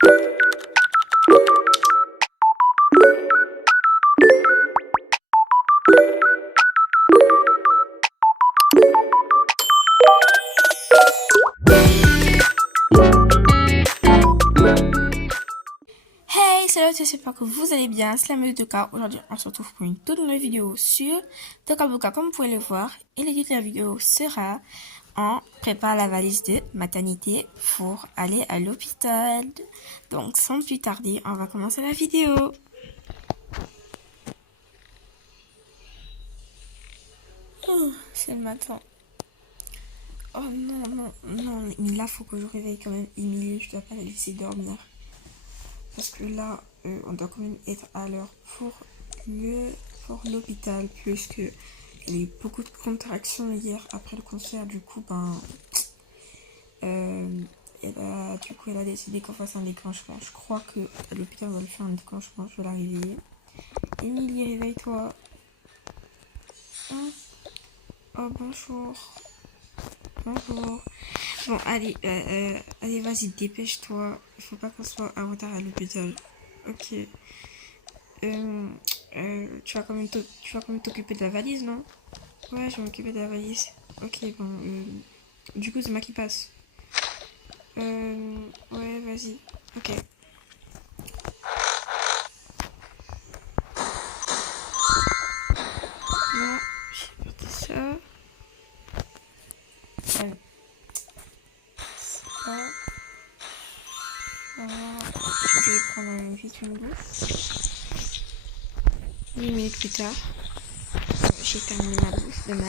Hey, salut à tous, j'espère que vous allez bien, c'est la meuf de K. Aujourd'hui, on se retrouve pour une toute nouvelle vidéo sur Tokaboka, comme vous pouvez le voir. Et le titre de la vidéo sera on prépare la valise de maternité pour aller à l'hôpital. Donc, sans plus tarder, on va commencer la vidéo. Oh, c'est le matin. Oh non, non, non, mais là, faut que je réveille quand même Emilie, je dois pas la laisser dormir. Parce que là, on doit quand même être à l'heure pour l'hôpital, puisque il y a eu beaucoup de contractions hier après le concert. Du coup, elle a décidé qu'on fasse un déclenchement. Je crois que à l'hôpital, on va lui faire un déclenchement. Je vais la réveiller. Émilie, réveille-toi. Hein? Oh, bonjour. Bonjour. Bon, allez, allez, vas-y, dépêche-toi. Il faut pas qu'on soit en retard à l'hôpital. Ok. Tu vas quand même t'occuper de la valise, non? Ouais, je vais m'occuper de la valise. Ok, bon. Du coup, c'est moi qui passe. Ouais, vas-y. Ok. Bon, j'ai porté ça. Ça. Voilà. Je vais prendre vite une douche. 8 minutes plus tard, j'ai terminé ma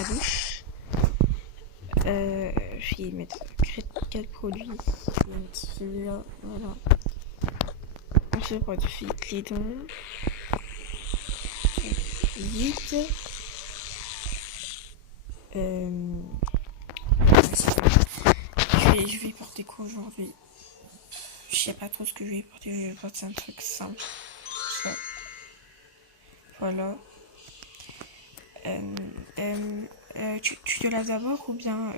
douche. Je vais mettre quel produit. Je vais mettre celui-là. Voilà. Ensuite, produit Clédon. Vite. Je vais porter quoi aujourd'hui? Je sais pas trop ce que je vais porter. Je vais porter un truc simple. Ça. Voilà. Tu te laves d'abord ou bien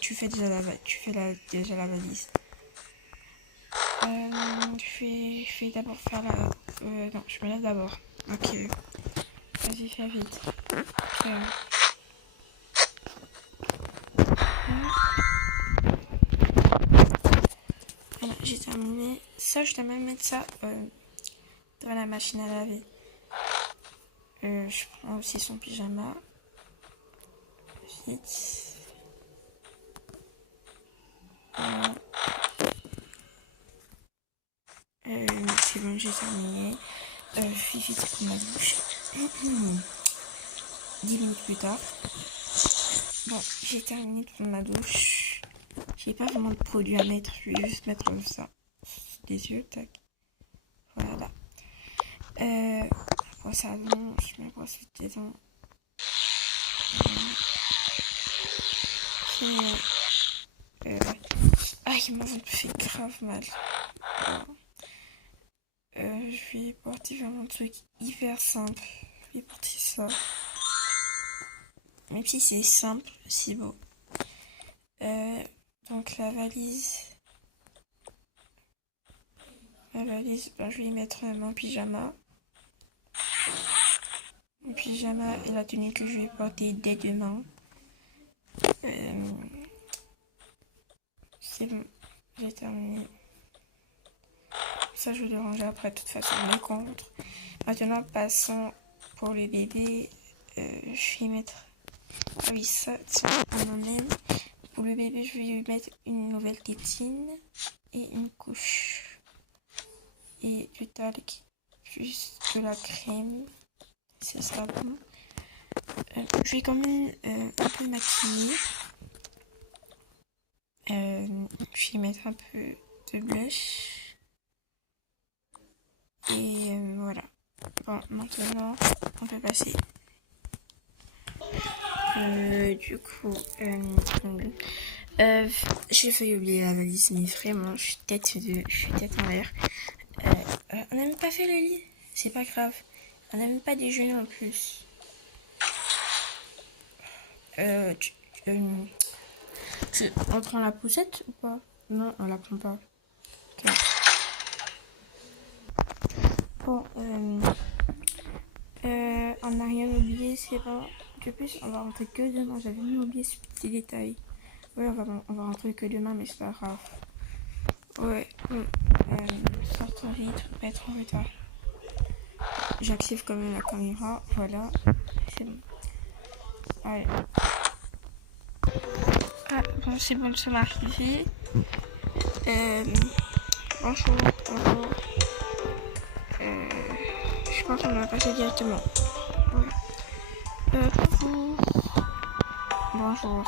tu fais déjà déjà la valise? Je vais d'abord faire la... non, je me lave d'abord. Ok. Vas-y, fais vite. Voilà, j'ai terminé. Ça, je dois même mettre ça dans la machine à laver. Je prends aussi son pyjama. Vite. Voilà. C'est bon, j'ai terminé. Je vais vite prendre ma douche. 10 minutes plus tard. Bon, j'ai terminé de prendre ma douche. J'ai pas vraiment de produit à mettre. Je vais juste mettre ça. Les yeux, tac. Voilà. Brosse à dents. Je me brosse les dents. Ah, il m'a fait grave mal. Je vais porter vraiment un truc hyper simple. Je vais porter ça. Même si c'est simple, c'est beau. Donc la valise, je vais y mettre mon pyjama. Mon pyjama et la tenue que je vais porter dès demain. C'est bon, j'ai terminé. Ça, je vais le ranger après, de toute façon, les contre. Maintenant, passons pour les bébés. Je vais mettre... Ah oui, ça, on en aime. Pour le bébé, je vais lui mettre une nouvelle tétine et une couche. Et du talc, plus de la crème. C'est ça bon. Je vais quand même un peu maquiller. Je vais mettre un peu de blush. Et voilà. Bon, maintenant, on peut passer. Du coup, j'ai failli oublier la valise, mais vraiment, je suis tête en l'air. On n'a même pas fait le lit, c'est pas grave. On n'a même pas déjeuné en plus. On prend la poussette ou pas? Non, on la prend pas. Okay. bon, on n'a rien oublié, c'est bon. De plus, on va rentrer que demain. J'avais même oublié ce petit détail. Ouais, on va rentrer que demain, mais c'est pas grave. Ouais, sortons vite, faut pas être en retard. J'active quand même la caméra, voilà. C'est bon. Allez. Ah, bon, c'est bon, ça m'a arrivé. Bonjour, bonjour. Je pense qu'on va passer directement. Ouais. Bonjour. Bonjour.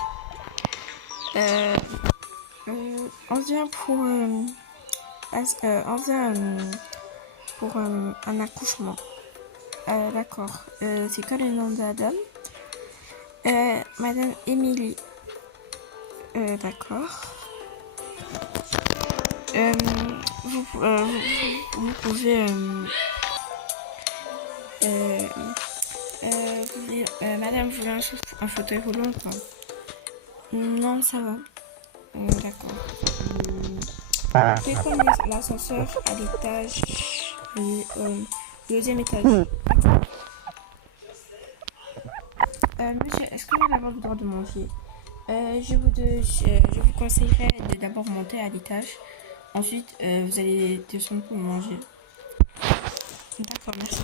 On vient pour un accouchement. D'accord. C'est quoi le nom de la dame? Madame Émilie. D'accord. Vous pouvez madame, vous voulez un fauteuil roulant ou pas? Non, ça va. D'accord. Vous pouvez prendre l'ascenseur à l'étage, deuxième étage. Monsieur, est-ce qu'on va avoir le droit de manger? Je vous conseillerais de d'abord monter à l'étage. Ensuite, vous allez descendre pour manger. D'accord, merci.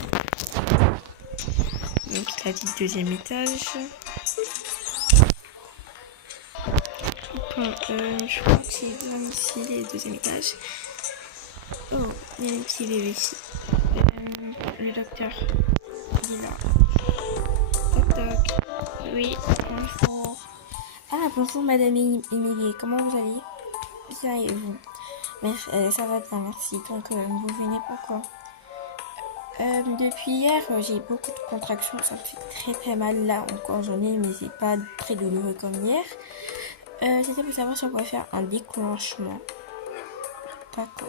Donc, la petite deuxième étage. Bon, je crois que c'est bien ici, les deuxième étage. Oh, il y a un petit bébé ici. Le docteur, il est là. Toc toc. Oui, bonjour. Ah, bonjour Madame Émilie, comment vous allez? Bien et vous? Ça va bien, merci. Donc, vous venez pourquoi? Depuis hier, j'ai beaucoup de contractions, ça me fait très très mal là encore j'en ai, mais c'est pas très douloureux comme hier. C'était pour savoir si on pourrait faire un déclenchement. D'accord.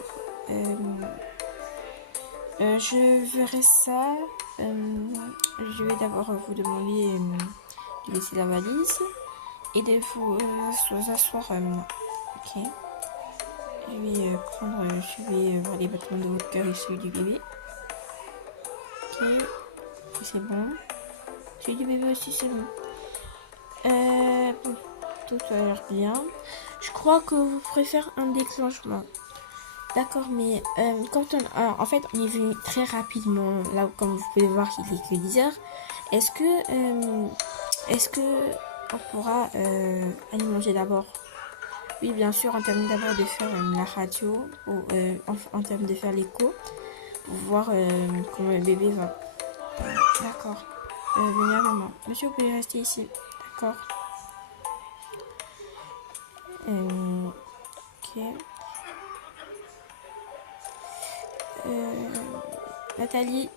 Je verrai ça. Je vais d'abord vous demander de laisser la valise et de vous asseoir. Ok. Je vais voir les battements de votre cœur et celui du bébé. Ok. C'est bon. Celui du bébé aussi, c'est bon. Bon, tout a l'air bien. Je crois que vous préférez un déclenchement. D'accord, mais en fait, on est venu très rapidement. Là, comme vous pouvez voir, il est que 10 heures. Est-ce que on pourra aller manger d'abord? Oui, bien sûr, on termine d'abord de faire la radio, ou on termine de faire l'écho, pour voir comment le bébé va. D'accord. Venez avec moi. Monsieur, vous pouvez rester ici. D'accord. Ok. Nathalie.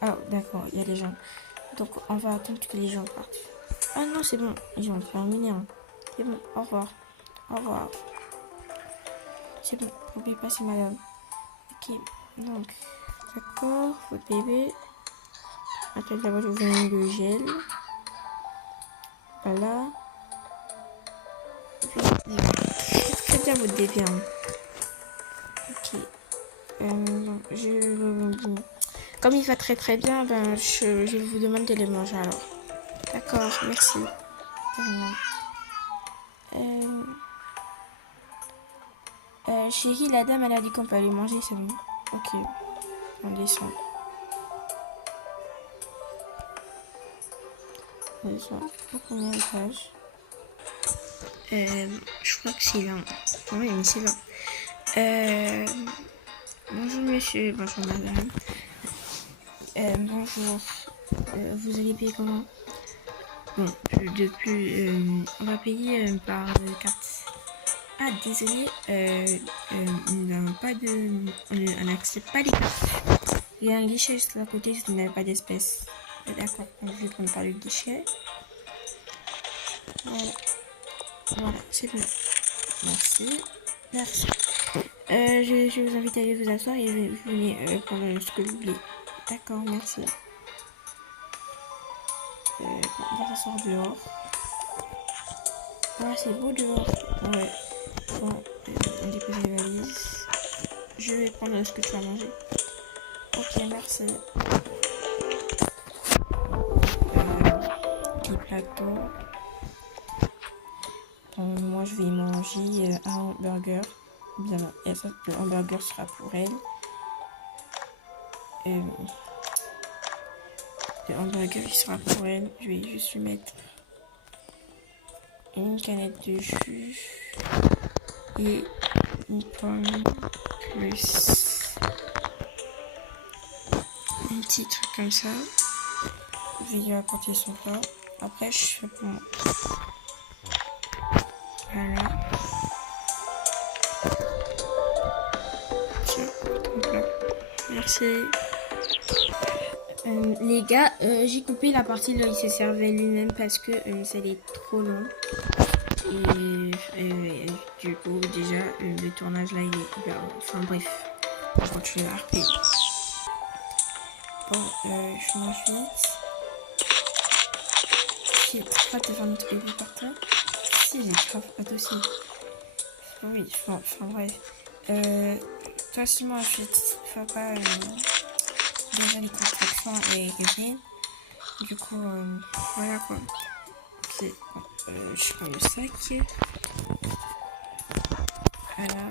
Ah, d'accord, il y a les gens. Donc, on va attendre que les gens partent. Ah non, c'est bon. Ils ont terminé. Hein. C'est bon. Au revoir. Au revoir. C'est bon. N'oubliez pas, c'est madame. Ok. Donc, d'accord. Votre bébé. Attends, d'abord, je vous donne le gel. Voilà. Très bien votre bébé. Hein. Ok. Comme il va très très bien, je vous demande de les manger alors. D'accord, merci. Chérie, la dame elle a dit qu'on peut aller manger, c'est bon. Ok, on descend. On descend au premier étage. Je crois que c'est là. Oui, mais c'est là. Bonjour monsieur, bonjour madame. Bonjour. Vous allez payer comment? Bon, on va payer par carte. Ah, désolé, on n'accepte pas les cartes. Il y a un guichet juste à côté si vous n'avez pas d'espèces. D'accord, je vais prendre par le guichet. Voilà, c'est bon. Merci. Merci. Je vais vous invite à aller vous asseoir et vous venez prendre ce que vous voulez. D'accord, merci. On va s'asseoir dehors. Ah, c'est beau dehors. Ouais. Bon, on dépose les valises. Je vais prendre ce que tu as mangé. Ok, merci. Petit plateau. Moi, je vais manger un hamburger. Bien, et ça, le hamburger sera pour elle. Le hamburger, il sera pour elle. Je vais juste lui mettre une canette de jus et une pomme plus un petit truc comme ça. Je vais lui apporter son plat. Après, je fais pour moi. Voilà. Tiens, ton plat. Merci. Les gars, j'ai coupé la partie là où il se servait lui-même parce que c'était trop long. Et du coup, déjà, le tournage là, il est hyper long. Enfin bref, on continue à RP. Bon, je mange vite. J'ai trop devant notre bébé par contre. Si, j'ai grave hâte aussi. Oui, enfin bref. Toi, si moi, je faut pas déjà les contractions et rien. Du coup, voilà quoi. Ok, bon, je prends le sac. Voilà.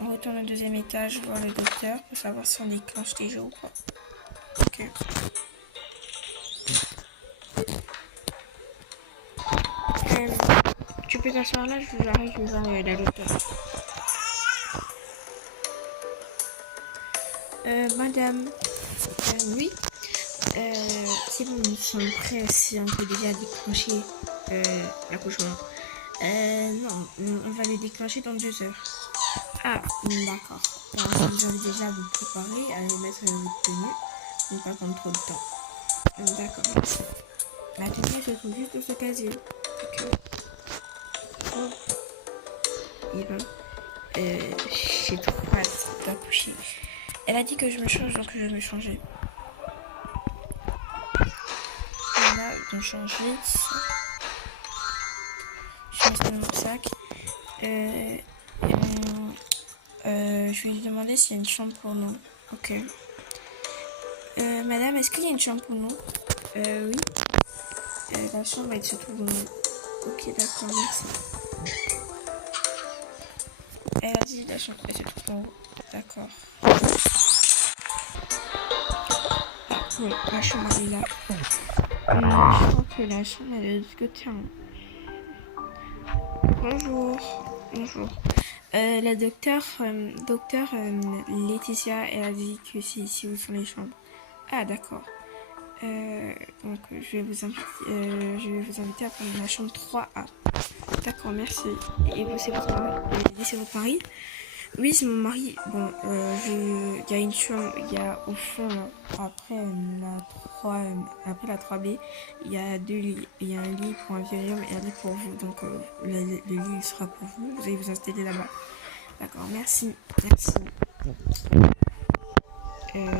On retourne au deuxième étage voir le docteur pour savoir si on déclenche déjà ou pas. Ok. Tu peux t'asseoir là, j'arrive, je vais voir la docteur. Madame, oui, c'est bon, nous sommes prêts si on peut déjà déclencher l'accouchement. Non, on va le déclencher dans 2 heures. Ah, d'accord. Alors, vous avez déjà vous préparer à mettre votre tenue, donc pas prendre trop de temps. D'accord, merci. La tenue se trouve juste dans ce casier. Ok. Oh. Et ben, j'ai trop hâte d'accoucher. Elle a dit que je me change, donc je vais me changer. Voilà, je me change vite. Je mets dans mon sac. Je vais lui demander s'il y a une chambre pour nous. Ok. Madame, est-ce qu'il y a une chambre pour nous? Oui. La chambre, elle se trouve en... Ok, d'accord, merci. Elle a dit la chambre, elle se trouve en haut. D'accord. Ah, oui, la chambre, elle est là. Je crois que la chambre, elle est de ce côté. Bonjour. Bonjour. La docteur Laetitia, elle a dit que c'est ici où sont les chambres. Ah, d'accord. Donc, je vais vous inviter à prendre la chambre 3A. D'accord, merci. Et vous, c'est votre mari? Oui, c'est mon mari. Bon, il y a une chambre, il y a au fond, après la 3B, il y a 2 lits. Il y a un lit pour un vieil homme et un lit pour vous. Donc, le lit sera pour vous. Vous allez vous installer là-bas. D'accord, merci. Merci. Voilà.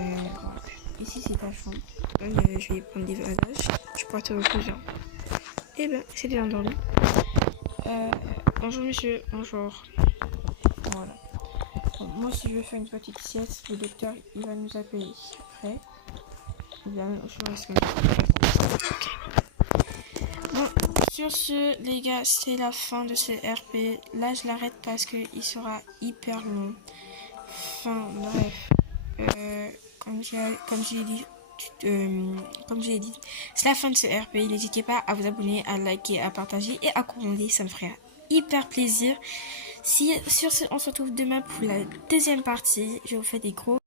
Ici, c'est ta chambre. Je vais prendre des bagages. Je pourrais te reposer. Eh ben, c'est déjà endormi. Bonjour monsieur, bonjour. Voilà. Bon, moi, si je veux faire une petite sieste, le docteur, il va nous appeler après. Bien, je reste comme ça. Ok. Bon, sur ce, les gars, c'est la fin de ce RP. Là, je l'arrête parce qu'il sera hyper long. Enfin, bref. Comme j'ai dit, c'est la fin de ce RP. N'hésitez pas à vous abonner, à liker, à partager et à commenter. Ça me ferait hyper plaisir. Sur ce, on se retrouve demain pour la deuxième partie. Je vous fais des gros